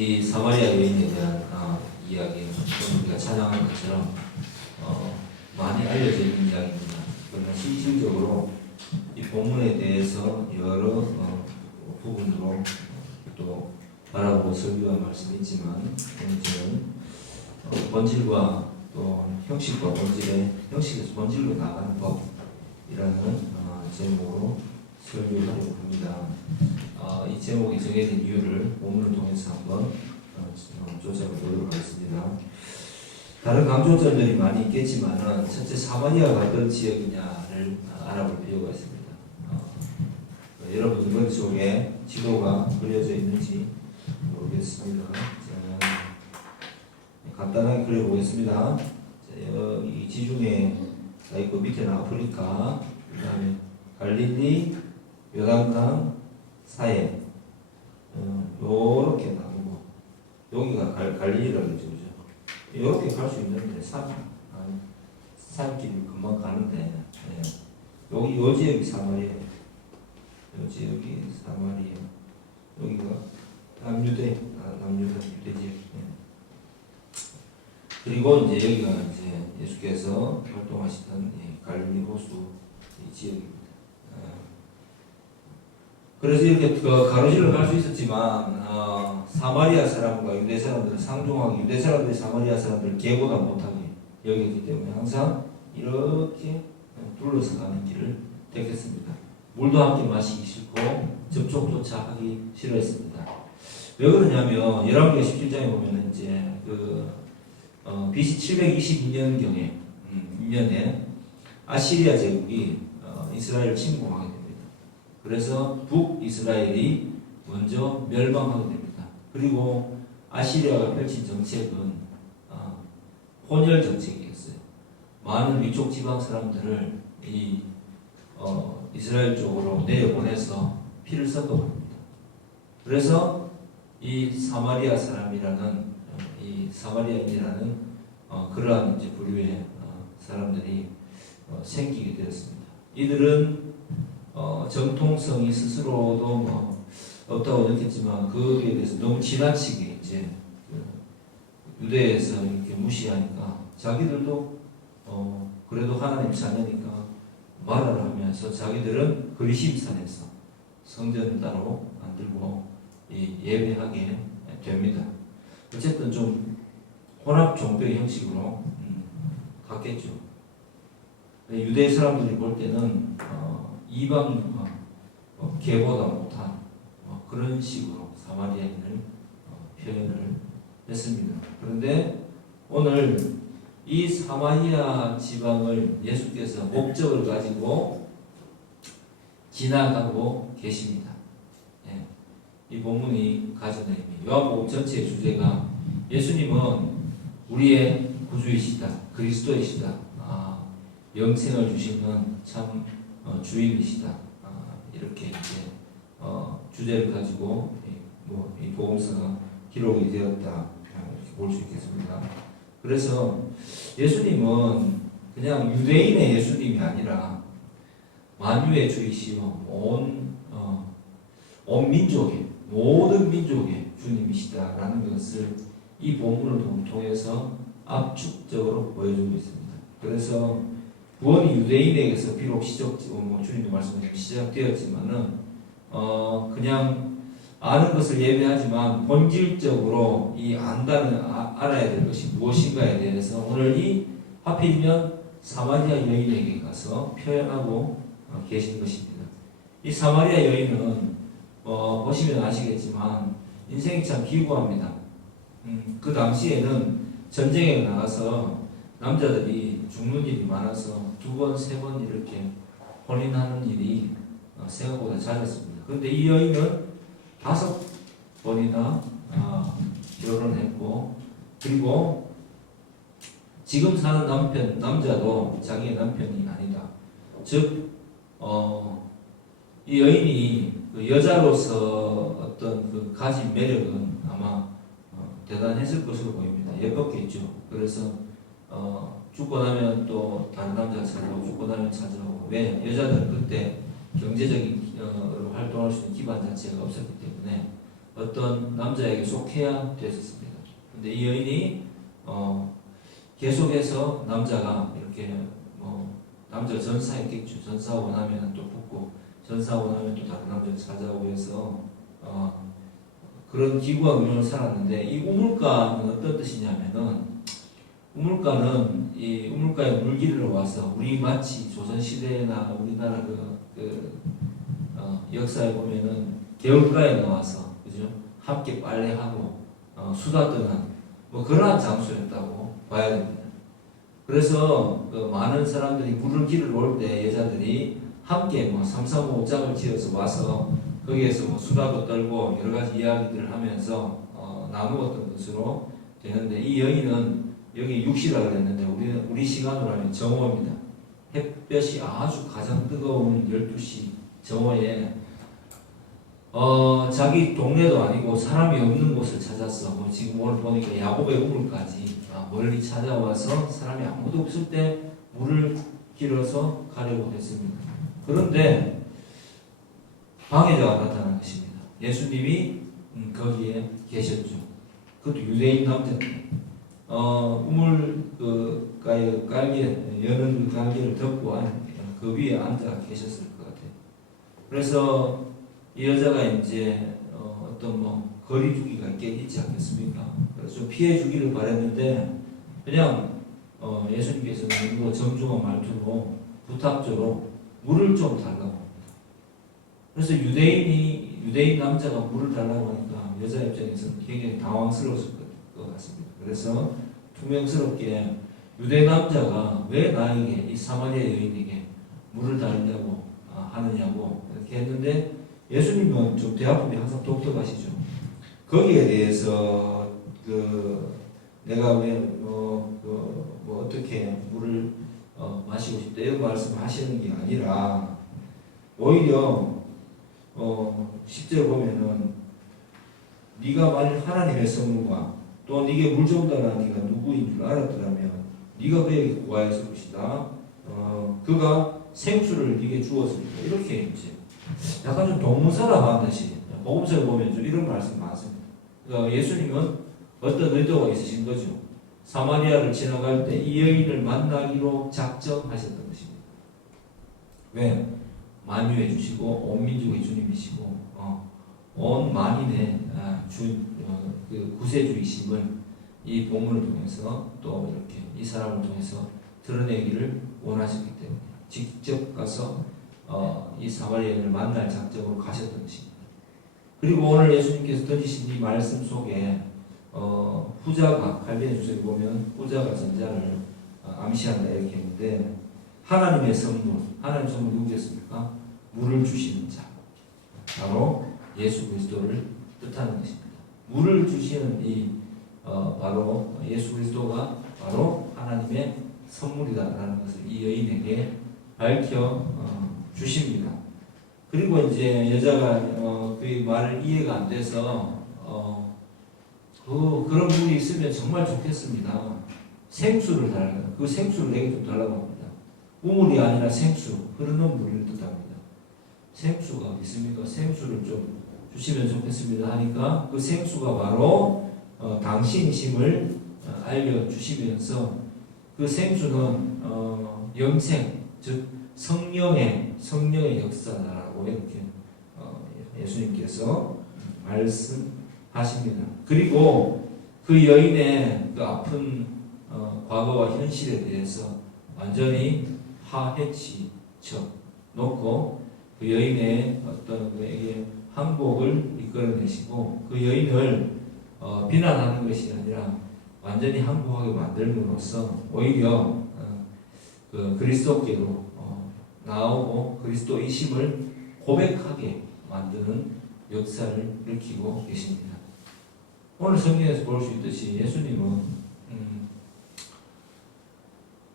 이 사마리아 여인에 대한 이야기, 우리가 찬양한 것처럼 많이 알려져 있는 이야기입니다. 그러나 실질적으로 이 본문에 대해서 여러 부분으로 또 바라보고 설교할 말씀이 있지만 오늘 저는 본질과 또 형식과 형식에서 본질로 나가는 법이라는 제목으로 설교를 하려고 합니다. 이 제목이 정해진 이유를 본문을 통해서 한번 조사해보도록 하겠습니다. 다른 강조점들이 많이 있겠지만은 첫째 사마리아가 어떤 지역이냐를 알아볼 필요가 있습니다. 여러분 머릿속에 지도가 그려져 있는지 모르겠습니다. 간단하게 그려보겠습니다. 여기 지중해 있고 밑에는 아프리카, 그 다음에 갈릴리, 요단강 사해 요렇게 나누고 여기가 갈릴리라고 그러죠. 이렇게 갈 수 있는데 산길이 금방 가는데 여기 요 지역이 사마리아, 요 지역이 사마리아, 여기가 남유대 지역. 그리고 이제 여기가 이제 예수께서 활동하시던 갈릴리 호수 이 지역입니다. 그래서 이렇게 가로질러 갈 수 있었지만 사마리아 사람과 유대 사람들은 상종하기, 유대 사람들이 사마리아 사람들을 개보다 못하게 여기기 때문에 항상 이렇게 둘러서 가는 길을 택했습니다. 물도 함께 마시기 싫고 접촉조차 하기 싫어했습니다. 왜 그러냐면 열왕기하 17장에 보면 이제 BC 722년경에 2년에 아시리아 제국이 이스라엘을 침공하게 됩니다. 그래서 북이스라엘이 먼저 멸망하게 됩니다. 그리고 아시리아가 펼친 정책은 혼혈 정책이었어요. 많은 위쪽 지방 사람들을 이스라엘 쪽으로 내려보내서 피를 섞어버립니다. 그래서 이 사마리아 사람이라는 사마리아인이라는 그러한 이제 부류의 사람들이 생기게 되었습니다. 이들은 정통성이 스스로도 없다고 느꼈지만 그에 대해서 너무 지나치게 이제 유대에서 이렇게 무시하니까 자기들도 그래도 하나님 자녀니까 말을 하면서 자기들은 그리심산에서 성전을 따로 만들고 예배하게 됩니다. 어쨌든 좀 혼합 종교의 형식으로 갔겠죠. 유대 사람들이 볼 때는 이방인과 개보다 못한 그런 식으로 사마리아인을 표현을 했습니다. 그런데 오늘 이 사마리아 지방을 예수께서 목적을 가지고 지나가고 계십니다. 이 본문이 가진 의미, 요한복음 전체의 주제가 예수님은 우리의 구주이시다, 그리스도이시다, 영생을 주시는 참 주인이시다, 이렇게 이제 주제를 가지고 이 복음서가 기록이 되었다 이렇게 볼 수 있겠습니다. 그래서 예수님은 그냥 유대인의 예수님이 아니라 만유의 주이시요 온 민족의 모든 민족의 주님이시다라는 것을 이 본문을 통해서 압축적으로 보여주고 있습니다. 그래서 구원이 유대인에게서 비록 주님도 말씀하신 시작되었지만은 그냥 아는 것을 예배하지만 본질적으로 알아야 될 것이 무엇인가에 대해서 오늘 하필이면 사마리아 여인에게 가서 표현하고 계신 것입니다. 이 사마리아 여인은 보시면 아시겠지만 인생이 참 기구합니다. 그 당시에는 전쟁에 나가서 남자들이 죽는 일이 많아서 2번, 3번 이렇게 혼인하는 일이 생각보다 잦았습니다. 그런데 이 여인은 5번이나 결혼했고, 그리고 지금 사는 남자도 자기의 남편이 아니다. 즉, 이 여인이 여자로서 어떤 가진 매력은 아마 대단했을 것으로 보입니다. 예뻤겠죠. 그래서 죽고 나면 또 다른 남자가 찾아오고 죽고 나면 찾아오고. 왜? 여자들은 그때 경제적인 활동할 수 있는 기반 자체가 없었기 때문에 어떤 남자에게 속해야 됐었습니다. 근데 이 여인이 계속해서 남자가 이렇게 남자가 전사했겠죠. 전사 원하면 또 붙고 전사 원하면 또 다른 남자를 찾아오고 해서 그런 기구와 운명을 살았는데 이 우물가는 어떤 뜻이냐면은 우물가는 이 우물가에 물길을 와서 우리 마치 조선 시대나 우리나라 역사에 보면은 개울가에 나와서 그죠 함께 빨래하고 수다 떠는 그러한 장소였다고 봐야 됩니다. 그래서 많은 사람들이 물길을 올 때 여자들이 함께 3, 4, 5짝을 지어서 와서 거기에서 수다도 떨고 여러 가지 이야기들을 하면서 나누었던 것으로 되는데 이 여인은 여기 육시라고 했는데 우리 시간으로 하면 정오입니다. 햇볕이 아주 가장 뜨거운 12시 정오에 자기 동네도 아니고 사람이 없는 곳을 찾았어. 지금 오늘 보니까 야곱의 우물까지 멀리 찾아와서 사람이 아무도 없을 때 물을 길어서 가려고 했습니다. 그런데 방해자가 나타난 것입니다. 예수님이 거기에 계셨죠. 그것도 유대인 남자인데 우물가에 깔개 여는 깔개를 덮고 그 위에 앉아 계셨을 것 같아요. 그래서 이 여자가 이제 어떤 거리두기가 있지 않겠습니까? 그래서 좀 피해주기를 바랬는데 그냥 예수님께서는 일부러 정중한 말투로 부탁조로 물을 좀 달라고 합니다. 그래서 유대인 남자가 물을 달라고 하니까 여자 입장에서는 굉장히 당황스러웠을 것 같습니다. 그래서 투명스럽게 유대 남자가 왜 나에게 이 사마리아 여인에게 물을 달라고 하느냐고 이렇게 했는데 예수님은 좀 대화법이 항상 독특하시죠. 거기에 대해서 내가 왜 어떻게 물을 마시고 싶다 이런 말씀하시는 게 아니라 오히려 10절 보면은 네가 만일 하나님의 성부가 또 네게 물 좀 달라는 네가 누구인 줄 알았더라면 네가 그에게 구하였을 것이다. 그가 생수를 네게 주었으니까 이렇게 이제 약간 좀 동문서답한 듯이 복음서를 보면 좀 이런 말씀 많습니다. 그러니까 예수님은 어떤 의도가 있으신 거죠. 사마리아를 지나갈 때 이 여인을 만나기로 작정하셨던 것입니다. 왜? 만유해 주시고 온 민족의 주님이시고 온 만인의 그 구세주이심을 이 본문을 통해서 또 이렇게 이 사람을 통해서 드러내기를 원하셨기 때문에 직접 가서 이 사마리아인을 만날 작정으로 가셨던 것입니다. 그리고 오늘 예수님께서 던지신 이 말씀 속에 후자가 갈비의 주석에 보면 후자가 전자를 암시한다 이렇게 했는데 하나님의 선물, 하나님의 선물 누구겠습니까? 물을 주시는 자, 바로 예수 그리스도를 뜻하는 것입니다. 물을 주시는 이 바로 예수 그리스도가 바로 하나님의 선물이다라는 것을 이 여인에게 밝혀 주십니다. 그리고 이제 여자가 그 말을 이해가 안 돼서 그런 분이 있으면 정말 좋겠습니다. 생수를 달라. 그 생수를 내게 좀 달라고 합니다. 우물이 아니라 생수, 흐르는 물을 뜻합니다. 생수가 어디 있습니까? 생수를 좀 주시면 좋겠습니다 하니까 그 생수가 바로 당신이심을 알려주시면서 그 생수는 영생, 즉 성령의 역사다라고 이렇게 예수님께서 말씀하십니다. 그리고 그 여인의 그 아픈 과거와 현실에 대해서 완전히 파헤치쳐 놓고 그 여인의 어떤 그에게 항복을 이끌어내시고 그 여인을 비난하는 것이 아니라 완전히 항복하게 만들므로써 오히려 그 그리스도께로 나오고 그리스도이심을 고백하게 만드는 역사를 일으키고 계십니다. 오늘 성경에서 볼 수 있듯이 예수님은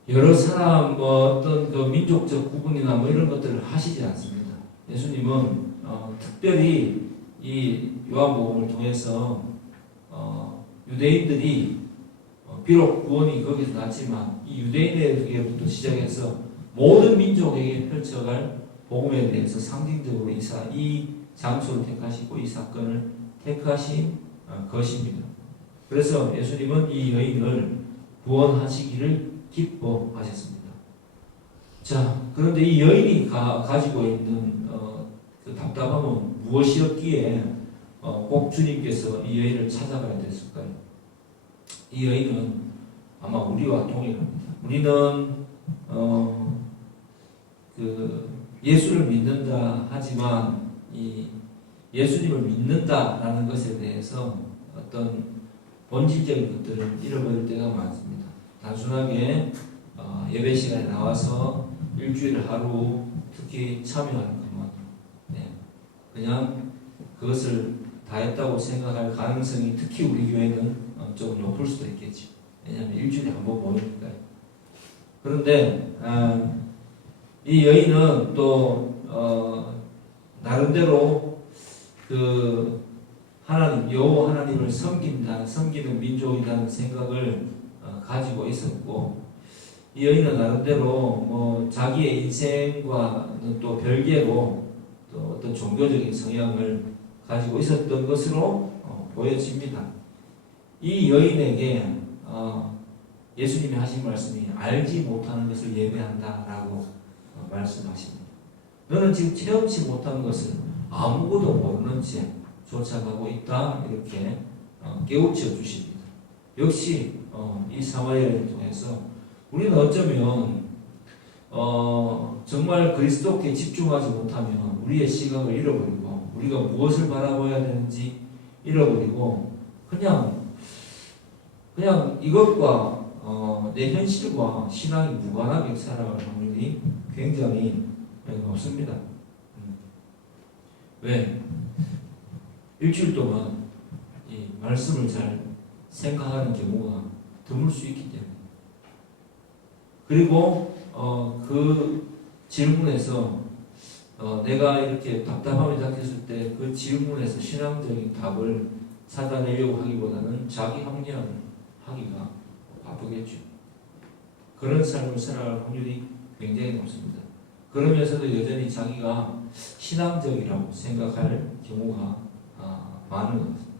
여러 사람 어떤 그 민족적 구분이나 이런 것들을 하시지 않습니다. 예수님은 특별히 이 요한복음을 통해서 유대인들이 비록 구원이 거기서 났지만 이 유대인에게부터 시작해서 모든 민족에게 펼쳐갈 복음에 대해서 상징적으로 이 장소를 택하시고 이 사건을 택하신 것입니다. 그래서 예수님은 이 여인을 구원하시기를 기뻐하셨습니다. 자, 그런데 이 여인이 가지고 있는 그 답답함은 무엇이었기에 꼭 주님께서 이 여인을 찾아가야 됐을까요? 이 여인은 아마 우리와 동일합니다. 우리는 그 예수를 믿는다 하지만 이 예수님을 믿는다라는 것에 대해서 어떤 본질적인 것들을 잃어버릴 때가 많습니다. 단순하게 예배 시간에 나와서 일주일에 하루 특히 참여하는 것만 그냥 그것을 다 했다고 생각할 가능성이 특히 우리 교회는 좀 높을 수도 있겠죠. 왜냐하면 일주일에 한 번 모이니까요. 그런데 이 여인은 또 나름대로 그 하나님 여호와 하나님을 섬기는 민족이라는 생각을 가지고 있었고, 이 여인은 나름대로 뭐 자기의 인생과는 또 별개로 또 어떤 종교적인 성향을 가지고 있었던 것으로 보여집니다. 이 여인에게 예수님이 하신 말씀이 알지 못하는 것을 예배한다라고 말씀하십니다. 너는 지금 체험치 못한 것을 아무것도 모르는 채 쫓아가고 있다, 이렇게 깨우쳐 주십니다. 역시 이 사마리아를 통해서 우리는 어쩌면 정말 그리스도께 집중하지 못하면 우리의 시각을 잃어버리고 우리가 무엇을 바라봐야 되는지 잃어버리고 그냥 이것과 내 현실과 신앙이 무관하게 살아갈 확률이 굉장히 높습니다. 왜? 일주일 동안 이 말씀을 잘 생각하는 경우가 드물 수 있기 때문에, 그리고 그 질문에서 내가 이렇게 답답함에 닥쳤을 때 그 질문에서 신앙적인 답을 찾아내려고 하기보다는 자기 합리화를 하기가 바쁘겠죠. 그런 삶을 살아갈 확률이 굉장히 높습니다. 그러면서도 여전히 자기가 신앙적이라고 생각할 경우가 많은 것 같습니다.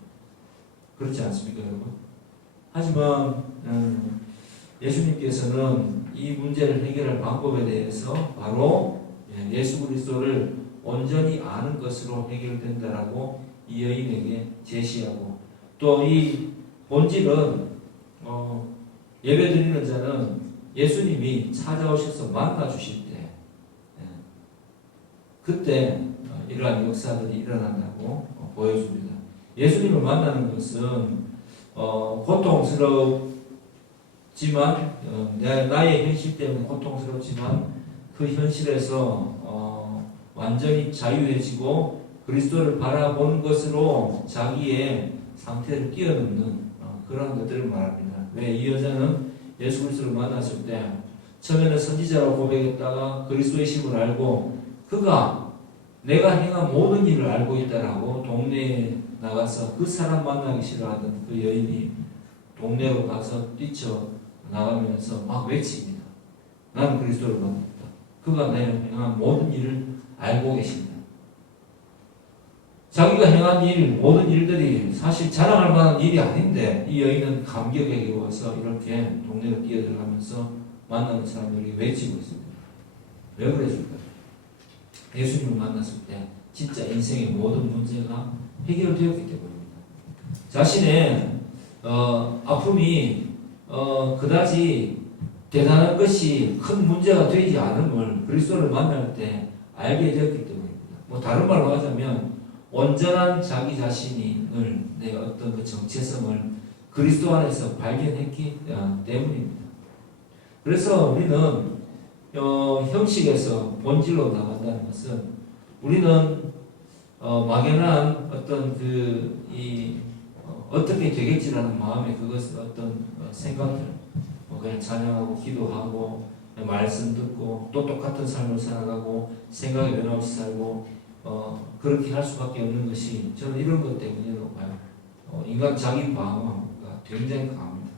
그렇지 않습니까, 여러분? 하지만 예수님께서는 이 문제를 해결할 방법에 대해서 바로 예수 그리스도를 온전히 아는 것으로 해결된다라고 이 여인에게 제시하고, 또 이 본질은 예배드리는 자는 예수님이 찾아오셔서 만나 주실 때 그때 이러한 역사들이 일어난다고 보여줍니다. 예수님을 만나는 것은 고통스럽지만 나의 현실 때문에 고통스럽지만 그 현실에서 완전히 자유해지고 그리스도를 바라보는 것으로 자기의 상태를 뛰어넘는 그런 것들을 말합니다. 왜 이 여자는 예수 그리스도를 만났을 때 처음에는 선지자라고 고백했다가 그리스도의심을 알고 그가 내가 행한 모든 일을 알고 있다라고 동네에 나가서 그 사람 만나기 싫어하던 그 여인이 동네로 가서 뛰쳐 나가면서 막 외칩니다. 나는 그리스도를 만났다. 그가 내가 행한 모든 일을 알고 계십니다. 자기가 행한 모든 일들이 사실 자랑할 만한 일이 아닌데 이 여인은 감격에 겨워서 이렇게 동네로 뛰어들어가면서 만나는 사람들이 외치고 있습니다. 왜 그랬을까요? 예수님을 만났을 때 진짜 인생의 모든 문제가 해결되었기 때문입니다. 자신의 아픔이 그다지 대단한 것이 큰 문제가 되지 않음을 그리스도를 만날 때 알게 되었기 때문입니다. 뭐 다른 말로 하자면 온전한 자기 자신을 내가 어떤 그 정체성을 그리스도 안에서 발견했기 때문입니다. 그래서 우리는 형식에서 본질로 나간다는 것은 우리는 막연한 어떤 어떻게 되겠지라는 마음에 그것을 어떤 생각들, 그냥 찬양하고 기도하고 말씀 듣고 또 똑같은 삶을 살아가고 생각이 변함없이 살고 그렇게 할 수밖에 없는 것이 저는 이런 것 때문이라고 봐요. 인간 자기 방어가 굉장히 강합니다.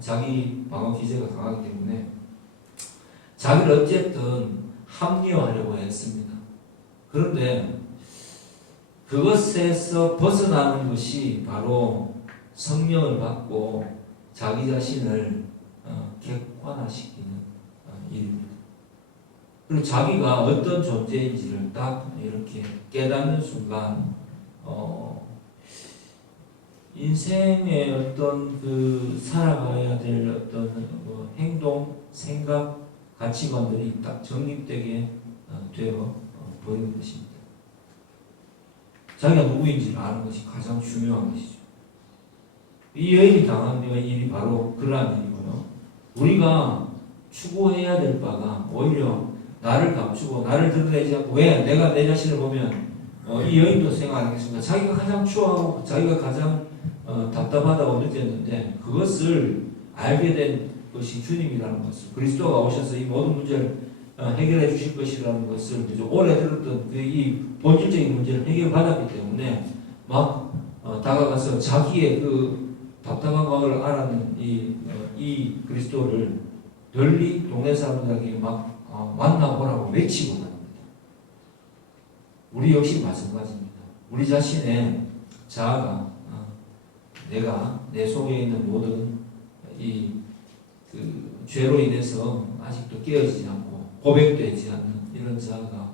자기 방어 기제가 강하기 때문에 자기를 어쨌든 합리화하려고 했습니다. 그런데 그것에서 벗어나는 것이 바로 성령을 받고 자기 자신을 객관화시키는 일입니다. 그리고 자기가 어떤 존재인지를 딱 이렇게 깨닫는 순간 인생의 어떤 그 살아가야 될 어떤 행동, 생각, 가치관들이 딱 정립되게 되어 버리는 것입니다. 자기가 누구인지를 아는 것이 가장 중요한 것이죠. 이 여인이 당한 일이 바로 그러한 일이고요. 우리가 추구해야 될 바가 오히려 나를 감추고 나를 드러내지 않고, 왜? 내가 내 자신을 보면 이 여인도 생각하겠습니다. 자기가 가장 추워하고 자기가 가장 답답하다고 느꼈는데 그것을 알게 된 것이 주님이라는 것을, 그리스도가 오셔서 이 모든 문제를 해결해 주실 것이라는 것을 오래 들었던 이 본질적인 문제를 해결받았기 때문에 막 다가가서 자기의 그 답답한 마음을 알아는 이 그리스도를 널리 동네 사람들에게 막 만나보라고 외치고 다닙니다. 우리 역시 마찬가지입니다. 우리 자신의 자아가 내가 내 속에 있는 모든 그 죄로 인해서 아직도 깨어지지 않고 고백되지 않는 이런 자아가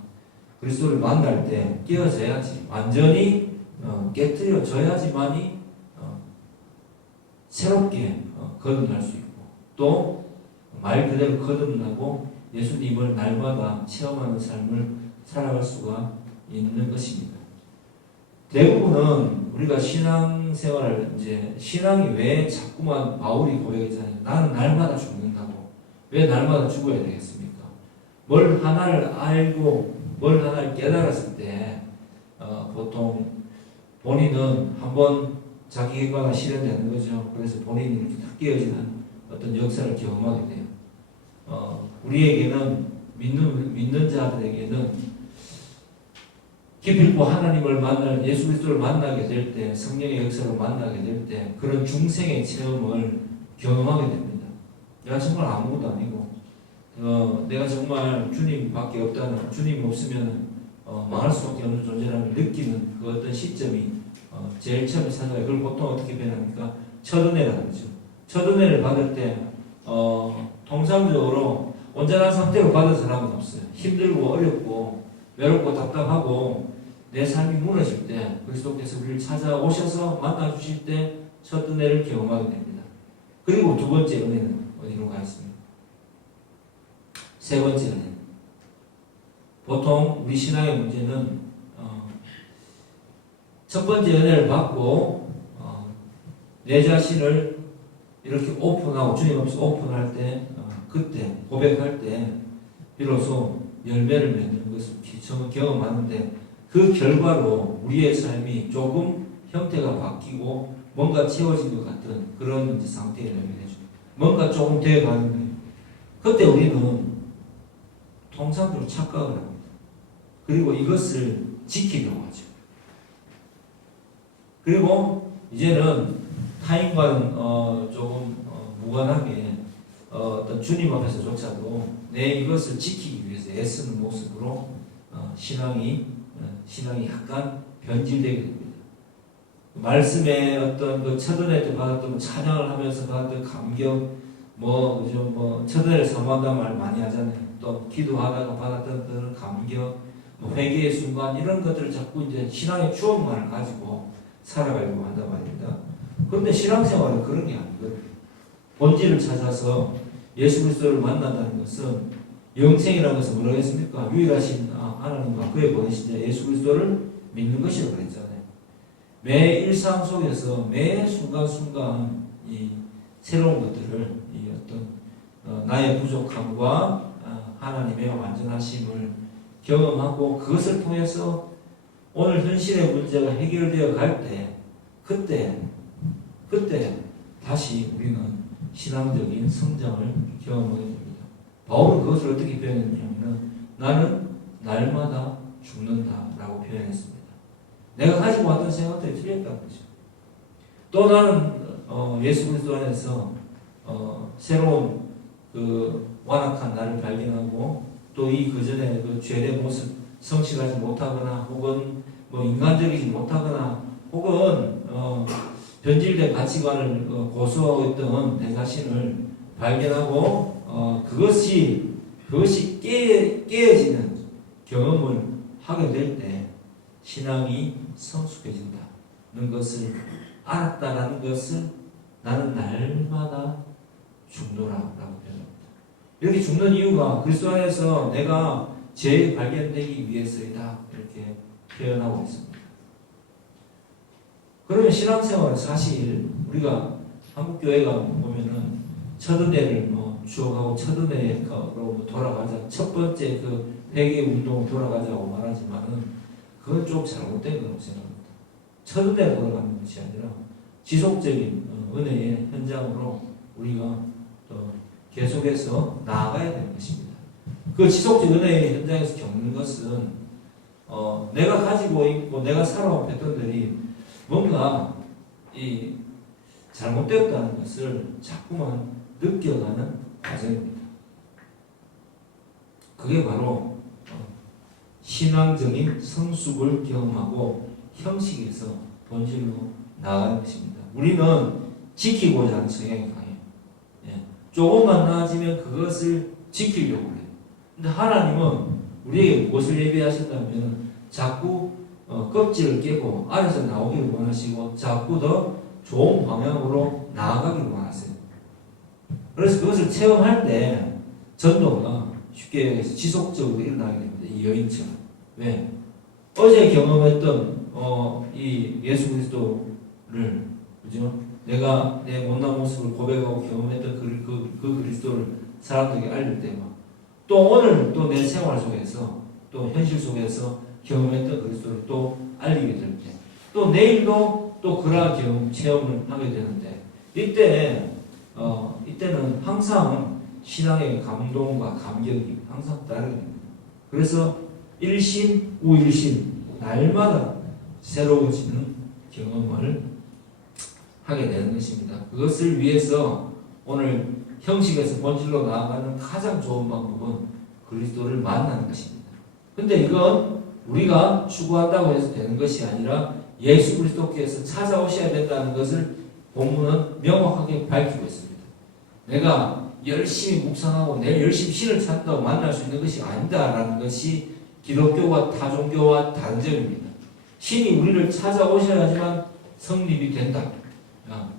그리스도를 만날 때 깨어져야지, 완전히 깨뜨려져야지만이 새롭게 거듭날 수 있고, 또 말 그대로 거듭나고 예수님을 날마다 체험하는 삶을 살아갈 수가 있는 것입니다. 대부분은 우리가 신앙생활을 신앙이 왜 자꾸만 바울이 고백하잖아요. 나는 날마다 죽는다고. 왜 날마다 죽어야 되겠습니까? 뭘 하나를 알고 뭘 하나를 깨달았을 때 보통 본인은 한번 자기 객관화 실현되는 거죠. 그래서 본인이 이렇게 탁 깨어지는 어떤 역사를 경험하게 돼요. 우리에게는 믿는 자들에게는 기필코 하나님을 만날, 예수 그리스도를 만나게 될 때, 성령의 역사를 만나게 될 때 그런 중생의 체험을 경험하게 됩니다. 내가 정말 아무것도 아니고 내가 정말 주님밖에 없다는, 주님 없으면 망할 수밖에 없는 존재라는 느끼는 그 어떤 시점이 제일 처음에 찾아와요. 그걸 보통 어떻게 표현합니까? 첫 은혜라는 거죠. 첫 은혜를 받을 때 통상적으로 온전한 상태로 받은 사람은 없어요. 힘들고 어렵고 외롭고 답답하고 내 삶이 무너질 때 그리스도께서 우리를 찾아오셔서 만나주실 때 첫 은혜를 경험하게 됩니다. 그리고 두 번째 은혜는 어디로 가 있습니까? 세 번째 은혜. 보통 우리 신앙의 문제는 첫 번째 은혜를 받고 내 자신을 이렇게 오픈하고 주님 앞에서 오픈할 때 그때 고백할 때 비로소 열매를 맺는 것을 경험하는데, 그 결과로 우리의 삶이 조금 형태가 바뀌고 뭔가 채워진 것 같은 그런 상태에 되게 되죠. 뭔가 조금 되어가는 거예요. 그때 우리는 통상적으로 착각을 합니다. 그리고 이것을 지키려고 하죠. 그리고 이제는 타인과는 조금 무관하게 어떤 주님 앞에서조차도 내 이것을 지키기 위해서 애쓰는 모습으로 신앙이 약간 변질되게 됩니다. 말씀의 어떤 그 첫 은혜 때 받았던 찬양을 하면서 받았던 감격, 첫 은혜를 사모한다는 말 많이 하잖아요. 또 기도하다가 받았던 그런 감격, 회개의 순간, 이런 것들을 자꾸 이제 신앙의 추억만을 가지고 살아가려고 한단 말입니다. 그런데 신앙생활은 그런 게 아니거든요. 본질을 찾아서 예수 그리스도를 만난다는 것은, 영생이라는 것은 뭐라고 했습니까? 유일하신 하나님과 그의 보내신 자 예수 그리스도를 믿는 것이라고 그랬잖아요. 매 일상 속에서 매 순간순간 이 새로운 것들을, 이 어떤 나의 부족함과 하나님의 완전하심을 경험하고, 그것을 통해서 오늘 현실의 문제가 해결되어 갈 때, 그때 다시 우리는 신앙적인 성장을 경험하게 됩니다. 바울은 그것을 어떻게 표현했냐면, 나는 날마다 죽는다라고 표현했습니다. 내가 가지고 왔던 생각들이 틀렸다는 거죠. 또 나는 예수 그리스도 안에서 새로운 그 완악한 나를 발견하고, 또 이 그전에 그 죄된 모습 성취하지 못하거나 혹은 뭐 인간적이지 못하거나 혹은 변질된 가치관을 고수하고 있던 내 자신을 발견하고 그것이 깨어지는 경험을 하게 될 때 신앙이 성숙해진다는 것을 알았다라는 것을 나는 날마다 죽노라라고 표현합니다. 이렇게 죽는 이유가 그리스도 안에서 내가 재발견되기 위해서이다 이렇게 표현하고 있습니다. 그러면 신앙생활은 사실 우리가 한국교회가 보면은 첫 은혜를 추억하고 첫 은혜로 돌아가자, 첫 번째 그 회개 운동 돌아가자고 말하지만은 그건 좀 잘못된 거라고 생각합니다. 첫 은혜로 돌아가는 것이 아니라 지속적인 은혜의 현장으로 우리가 계속해서 나아가야 되는 것입니다. 그 지속적 은혜의 현장에서 겪는 것은 내가 가지고 있고 내가 살아온 패턴들이 뭔가 이 잘못되었다는 것을 자꾸만 느껴가는 과정입니다. 그게 바로 신앙적인 성숙을 경험하고 형식에서 본질로 나아가는 것입니다. 우리는 지키고자 하는 성향이 강해요. 조금만 나아지면 그것을 지키려고 해요. 근데 하나님은 우리에게 무엇을 예비하셨다면 자꾸 껍질을 깨고 안에서 나오기를 원하시고 자꾸 더 좋은 방향으로 나아가기를 원하세요. 그래서 그것을 체험할 때 전도가 쉽게 얘기해서 지속적으로 일어나게 됩니다. 이 여인처럼. 왜? 어제 경험했던 이 예수 그리스도를, 그죠? 내가 내 못난 모습을 고백하고 경험했던 그 그리스도를 사람들에게 알릴 때, 또 오늘 또 내 생활 속에서 또 현실 속에서 경험했던 그리스도를 또 알리게 될 때, 또 내일도 또 그러한 경험 체험을 하게 되는데, 이때는 항상 신앙의 감동과 감격이 항상 다르게 됩니다. 그래서 일심 우일심 날마다 새로워지는 경험을 하게 되는 것입니다. 그것을 위해서 오늘 형식에서 본질로 나아가는 가장 좋은 방법은 그리스도를 만나는 것입니다. 근데 이건 우리가 추구한다고 해서 되는 것이 아니라 예수 그리스도께서 찾아오셔야 된다는 것을 본문은 명확하게 밝히고 있습니다. 내가 열심히 묵상하고 내일 열심히 신을 찾는다고 만날 수 있는 것이 아니다라는 것이 기독교와 타종교와 다른 점입니다. 신이 우리를 찾아오셔야지만 성립이 된다.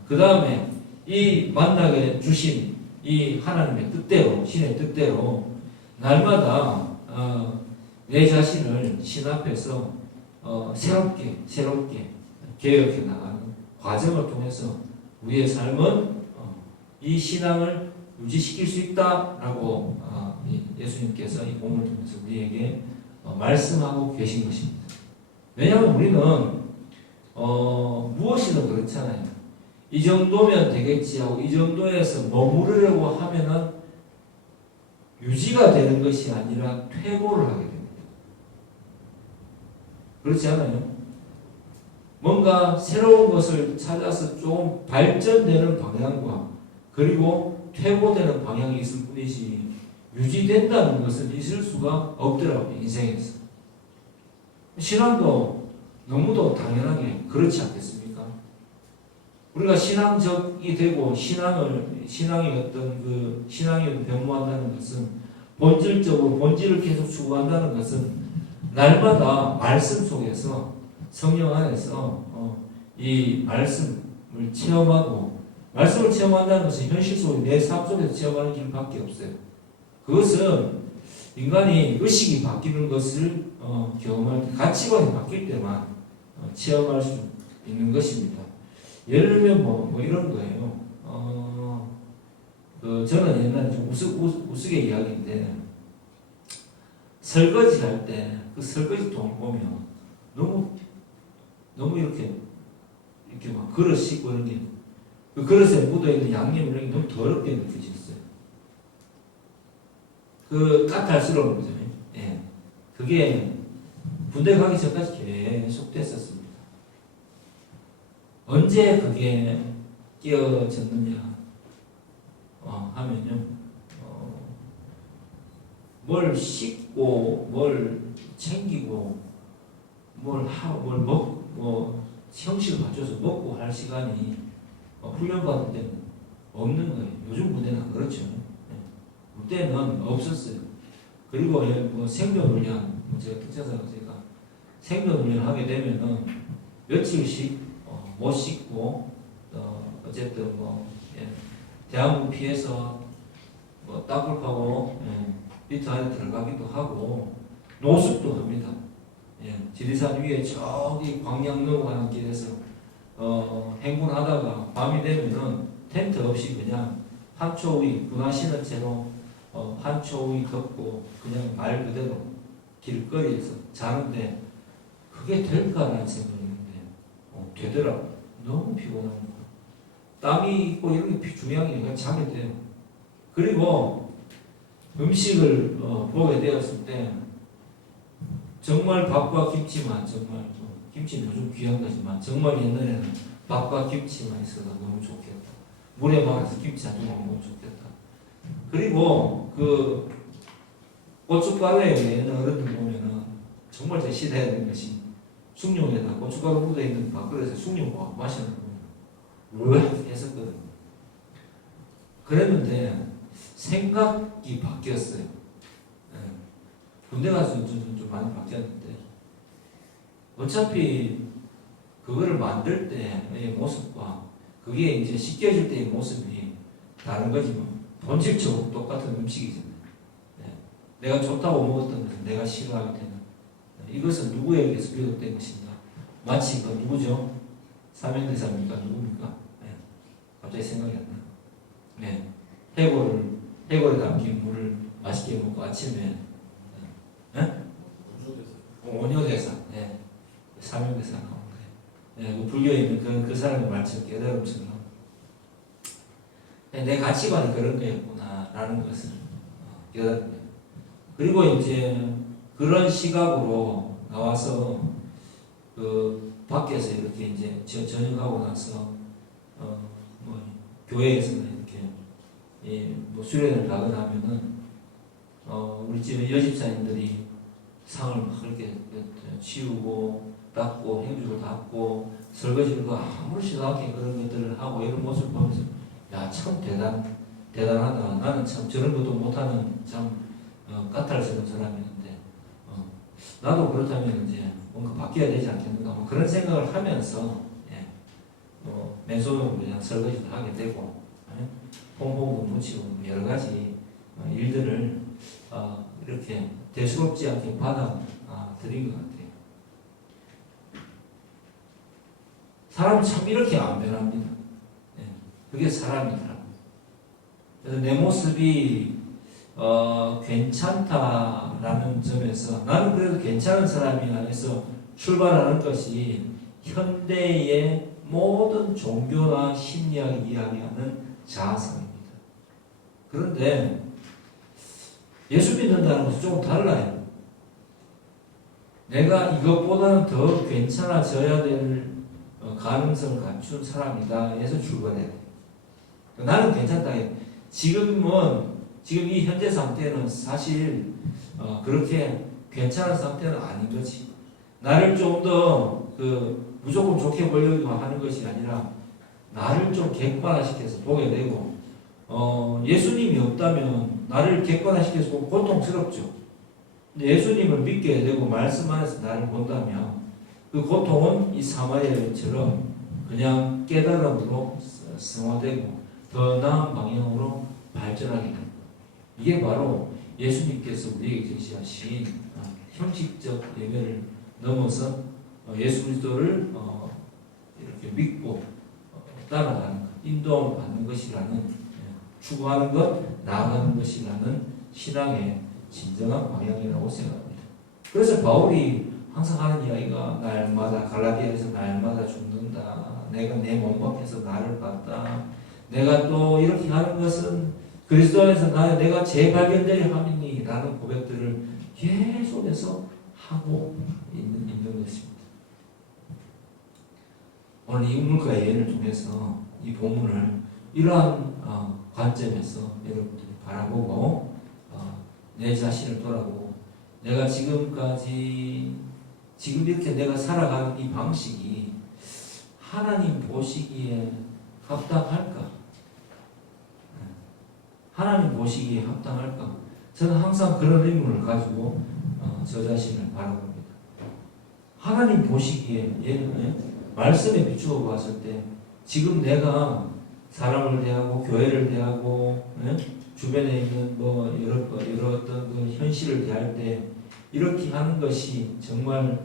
그 다음에 이 만나게 주신 이 하나님의 뜻대로, 신의 뜻대로 날마다 내 자신을 신 앞에서 새롭게 개혁해 나가는 과정을 통해서 우리의 삶은 이 신앙을 유지시킬 수 있다라고 예수님께서 이 본문을 통해서 우리에게 말씀하고 계신 것입니다. 왜냐하면 우리는 무엇이든 그렇잖아요. 이 정도면 되겠지 하고 이 정도에서 머무르려고 하면은 유지가 되는 것이 아니라 퇴보를 하게 됩니다. 그렇지 않아요? 뭔가 새로운 것을 찾아서 좀 발전되는 방향과 그리고 퇴보되는 방향이 있을 뿐이지 유지된다는 것은 있을 수가 없더라고요. 인생에서. 신앙도 너무도 당연하게 그렇지 않겠습니까? 우리가 신앙적이 되고 신앙의 어떤 그 신앙이 변모한다는 것은 본질적으로 본질을 계속 추구한다는 것은 날마다 말씀 속에서 성령 안에서 이 말씀을 체험하고 말씀을 체험한다는 것은 현실 속에 내 삶 속에서 체험하는 길밖에 없어요. 그것은 인간이 의식이 바뀌는 것을 경험할 때 가치관이 바뀔 때만 체험할 수 있는 것입니다. 예를 들면 뭐 이런 거예요. 저는 옛날에 좀 우스개 이야기인데 설거지 할 때 그 설거지 통 보면 너무 이렇게 막 그릇 씻고 이런 게 그 그릇에 묻어 있는 양념 이런 게 너무 더럽게 느껴졌어요. 그 까탈스러운 거죠. 예. 그게 군대 가기 전까지 계속 됐었습니다. 언제 그게 끼어졌느냐 하면요, 뭘 씻고 뭘 챙기고 형식을 갖춰서 먹고 할 시간이 훈련받을 때는 없는 거예요. 요즘 무대는 그렇죠. 그때는 없었어요. 그리고 생존훈련, 제가 특전사가 제가 생존훈련 하게 되면은 며칠씩 못 씻고 어쨌든 대한민국 피해서 땅굴 파고 밑에 안에 들어가기도 하고 노숙도 합니다. 지리산 위에 저기 광양 넘어가는 길에서 행군하다가 밤이 되면은 텐트 없이 그냥 한초 위 군화신은 채로 한초 위 걷고 그냥 말 그대로 길거리에서 자는데 그게 될까라는 생각이 있는데 되더라고. 너무 피곤한 거야. 땀이 있고 이런 게 중요한 게 그냥 자게 돼요. 그리고 음식을 보게 되었을 때 정말 밥과 김치만 정말 김치는 요즘 귀한 거지만 정말 옛날에는 밥과 김치만 있어도 너무 좋겠다. 물에 말아서 김치 한 조각 너무 좋겠다. 그리고 그 고춧가루에 옛날 어른들 보면은 정말 제 시대에 되는 것이 숭늉에다 고춧가루 묻어있는 밥그릇에 숭늉 마시는 거예요. 했었거든요. 그랬는데 생각이 바뀌었어요. 군대 가서 좀 많이 바뀌었는데 어차피 그거를 만들 때의 모습과 그게 이제 씻겨질 때의 모습이 다른 거지만 본질적으로 똑같은 음식이잖아요. 내가 좋다고 먹었던 것은 내가 싫어하게 되는 이것은 누구에게서 비롯된 것인가? 마치 그 누구죠? 삼형대사입니까? 누굽니까? 갑자기 생각이 안 나. 해골에 담긴 물을 맛있게 먹고 아침에 원효대사, 삼형대사 나오는 거예요. 불교에 있는 그 사람의 말처럼 깨달음처럼 내 가치관이 그런 거였구나라는 것을 깨달은 거예요. 그리고 이제 그런 시각으로 나와서 그 밖에서 이렇게 이제 전역하고 나서 교회에서는 이렇게 수련을 가거나 하면은 우리 집에 여집사님들이 상을 막 그렇게 치우고 닦고 행주를 닦고 설거지를 아무렇지도 않게 그런 것들을 하고 이런 모습을 보면서 야 참 대단하다. 나는 참 저런 것도 못하는 참 까탈스러운 사람이었는데 나도 그렇다면 이제 뭔가 바뀌어야 되지 않겠는가 뭐 그런 생각을 하면서 맨손으로 그냥 설거지도 하게 되고 퐁퐁도 묻히고 여러 가지 일들을 이렇게 대수롭지 않게 받아 드린 것 같아요. 사람이 참 이렇게 안 변합니다. 그게 사람이더라고요. 그래서 내 모습이 괜찮다라는 점에서 나는 그래도 괜찮은 사람이야 해서 출발하는 것이 현대의 모든 종교나 심리학이 이야기하는 자아성입니다. 그런데 예수 믿는다는 것은 조금 달라요. 내가 이것보다는 더 괜찮아져야 될 가능성을 갖춘 사람이다 해서 출발해야 돼요. 나는 괜찮다. 지금 이 현재 상태는 사실 그렇게 괜찮은 상태는 아닌 거지. 나를 좀 더 무조건 좋게 보려고 하는 것이 아니라 나를 좀 객관화시켜서 보게 되고 예수님이 없다면 나를 객관화시켜서 고통스럽죠. 근데 예수님을 믿게 되고 말씀 안에서 나를 본다면 그 고통은 이 사마리아인처럼 그냥 깨달음으로 승화되고 더 나은 방향으로 발전하게 됩니다. 이게 바로 예수님께서 우리에게 제시하신 형식적 예배를 넘어서 예수 그리스도를 이렇게 믿고 따라가는 것, 인도함을 받는 것이라는 추구하는 것, 나아가는 것이라는 신앙의 진정한 방향이라고 생각합니다. 그래서 바울이 항상 하는 이야기가 날마다 갈라디아에서 날마다 죽는다. 내가 내 몸 밖에서 나를 봤다. 내가 또 이렇게 하는 것은 그리스도 안에서 내가 재발견되려 함이니 라는 고백들을 계속해서 하고 있는 것입니다. 오늘 이 인물과 예를 통해서 이 본문을 이러한 관점에서 여러분들이 바라보고 내 자신을 돌아보고 내가 지금까지 지금 이렇게 내가 살아가는 이 방식이 하나님 보시기에 합당할까? 하나님 보시기에 합당할까? 저는 항상 그런 의문을 가지고 저 자신을 바라봅니다. 하나님 보시기에 얘는 말씀에 비추어 봤을 때 지금 내가 사람을 대하고 교회를 대하고 주변에 있는 뭐 여러 어떤 그 현실을 대할 때 이렇게 하는 것이 정말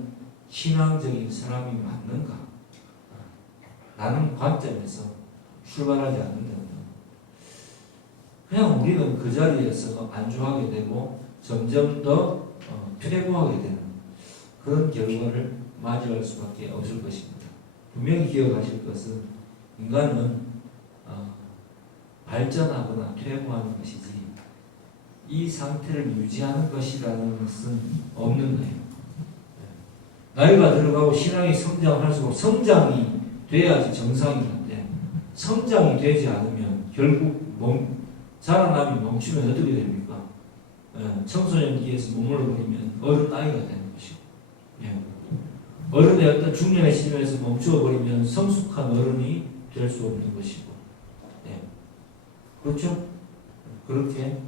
신앙적인 사람이 맞는가? 라는 관점에서 출발하지 않는다면 그냥 우리는 그 자리에서 안주하게 되고 점점 더 퇴보하게 되는 그런 결과를 맞이할 수밖에 없을 것입니다. 분명히 기억하실 것은 인간은 발전하거나 퇴보하는 것이지 이 상태를 유지하는 것이라는 것은 없는 거예요. 나이가 들어가고 신앙이 성장할수록 성장이 돼야지 정상인데 성장이 되지 않으면 결국 자라남이 멈추면 어떻게 됩니까? 청소년기에서 머물러 버리면 어른 나이가 되는 것이고 어른의 어떤 중년의 시점에서 멈추어 버리면 성숙한 어른이 될 수 없는 것이고 그렇죠? 그렇게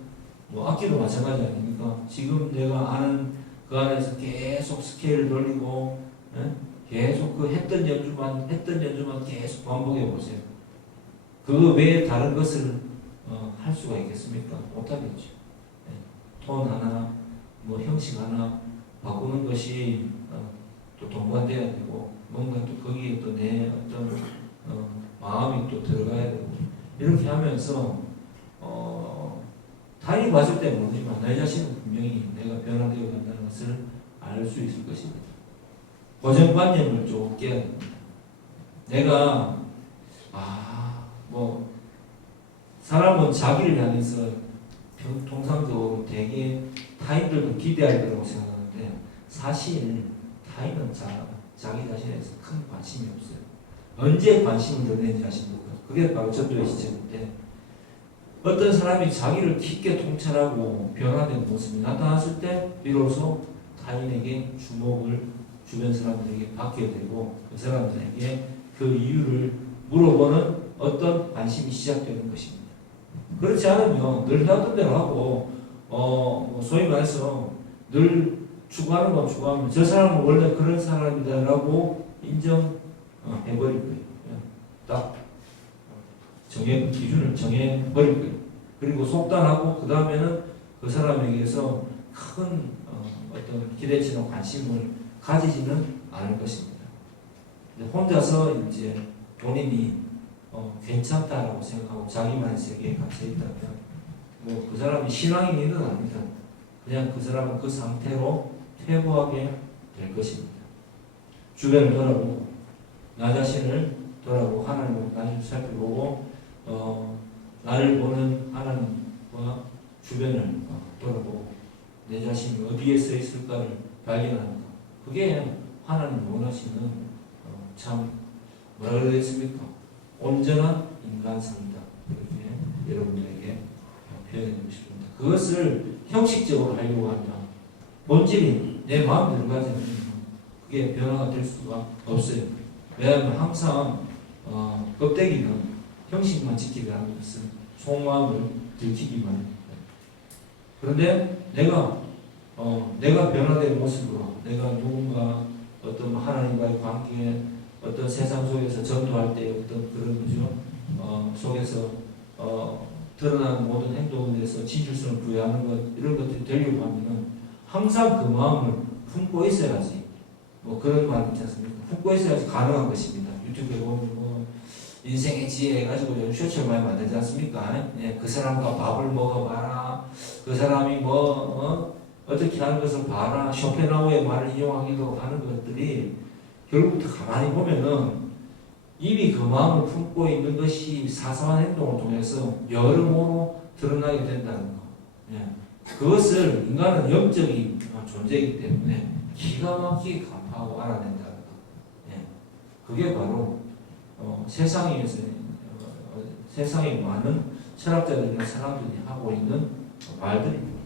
뭐 악기도 마찬가지 아닙니까? 지금 내가 아는 그 안에서 계속 스케일을 돌리고 계속 그 했던 연주만 계속 반복해 보세요. 그 외에 다른 것을 할 수가 있겠습니까? 못하겠죠. 톤 하나, 뭐 형식 하나 바꾸는 것이 또 동반돼야 되고 뭔가 또 거기에 또 내 어떤 마음이 또 들어가야 되고 이렇게 하면서 타인이 봤을 때 모르지만 내 자신은 분명히 내가 변화되어 간다는 것을 알 수 있을 것입니다. 고정관념을 좀 깨야 됩니다. 내가 뭐 사람은 자기를 향해서 통상적으로 되게 타인들도 기대할 거라고 생각하는데 사실 타인은 자기 자신에서 큰 관심이 없어요. 언제 관심을 드러내는지 아십니까? 그게 바로 전도의 시점인데 어떤 사람이 자기를 깊게 통찰하고 변화된 모습이 나타났을 때 비로소 타인에게 주목을 주변 사람들에게 받게 되고 그 사람들에게 그 이유를 물어보는 어떤 관심이 시작되는 것입니다. 그렇지 않으면 늘 하던 대로 하고 소위 말해서 늘 추구하는 건 추구하면 저 사람은 원래 그런 사람이다라고 인정해버릴 거예요. 딱 기준을 정해버릴 거예요. 그리고 속단하고 그 다음에는 그 사람에게서 큰 어떤 기대치나 관심을 가지지는 않을 것입니다. 혼자서 이제 본인이 괜찮다라고 생각하고 자기만의 세계에 갇혀 있다면 뭐 그 사람이 신앙인이든 아니든 그냥 그 사람은 그 상태로 퇴보하게 될 것입니다. 주변을 돌아보고 나 자신을 돌아보고 하나님을 나를 살펴보고 나를 보는 하나님과 주변을 돌아보고 내 자신이 어디에 서 있을까를 발견하는 것. 그게 하나님 원하시는 참 뭐라 그러겠습니까? 온전한 인간상이다. 이렇게 여러분들에게 표현해드리고 싶습니다. 그것을 형식적으로 하려고 하면 본질이 내 마음대로 가지 않으면 그게 변화가 될 수가 없어요. 왜냐하면 항상 껍데기는 형식만 지키게 하는 것은 속마음을 들키기만 합니다. 그런데 내가 변화된 모습으로 내가 누군가 어떤 하나님과의 관계 어떤 세상 속에서 전도할 때 어떤 그런 거죠. 속에서 드러나는 모든 행동에 대해서 진실성을 부여하는 것 이런 것들이 되려고 하면은 항상 그 마음을 품고 있어야지. 뭐 그런 말 있지 않습니까? 품고 있어야지 가능한 것입니다. 유튜브에 보면 뭐 인생의 지혜 해가지고 요즘 쇼츠를 많이 만들지 않습니까? 그 사람과 밥을 먹어봐라. 그 사람이 어떻게 하는 것을 봐라. 쇼펜하우의 말을 이용하기도 하는 것들이 결국 가만히 보면은 이미 그 마음을 품고 있는 것이 사소한 행동을 통해서 여러모로 드러나게 된다는 거. 그것을 인간은 영적인 존재이기 때문에 기가 막히게 간파하고 알아낸다는 거. 그게 바로 세상에 많은 철학자들이나 사람들이 하고 있는 말들입니다.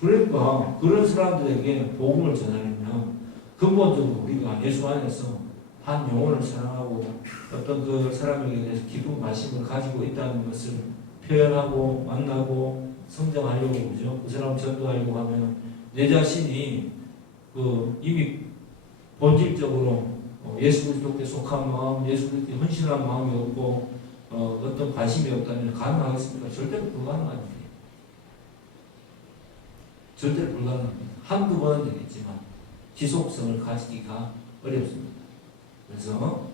그러니까 그런 사람들에게 복음을 전하려면 근본적으로 우리가 예수 안에서 한 영혼을 사랑하고 어떤 그 사람에게 대해서 기쁨, 관심을 가지고 있다는 것을 표현하고 만나고 성장하려고 그러죠. 그 사람 전도하려고 하면 내 자신이 그 이미 본질적으로 예수 그리스도께 속한 마음, 예수 그리스도께 헌신한 마음이 없고 어떤 관심이 없다면 가능하겠습니까? 절대로 불가능합니다. 절대로 불가능합니다. 한두 번은 되겠지만 지속성을 가지기가 어렵습니다. 그래서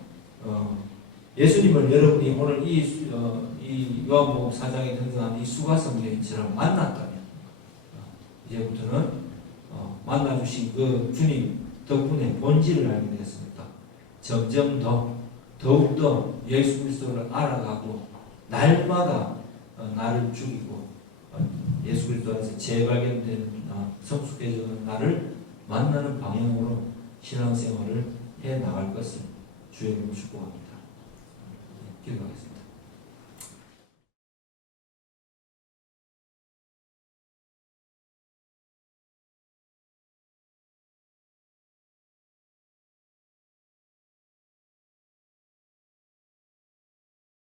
예수님을 여러분이 오늘 이 요한복음 4장에 등장한 이 수가성경처럼 만났다면 이제부터는 만나주신 그 주님 덕분에 본질을 알게 되었습니다. 점점 더욱더 예수 그리스도를 알아가고 날마다 나를 죽이고 예수 그리스도 안에서 재발견되는 성숙해지는 나를 만나는 방향으로 신앙생활을 해 나갈 것을 주의 이름으로 축복합니다. 기도하겠습니다.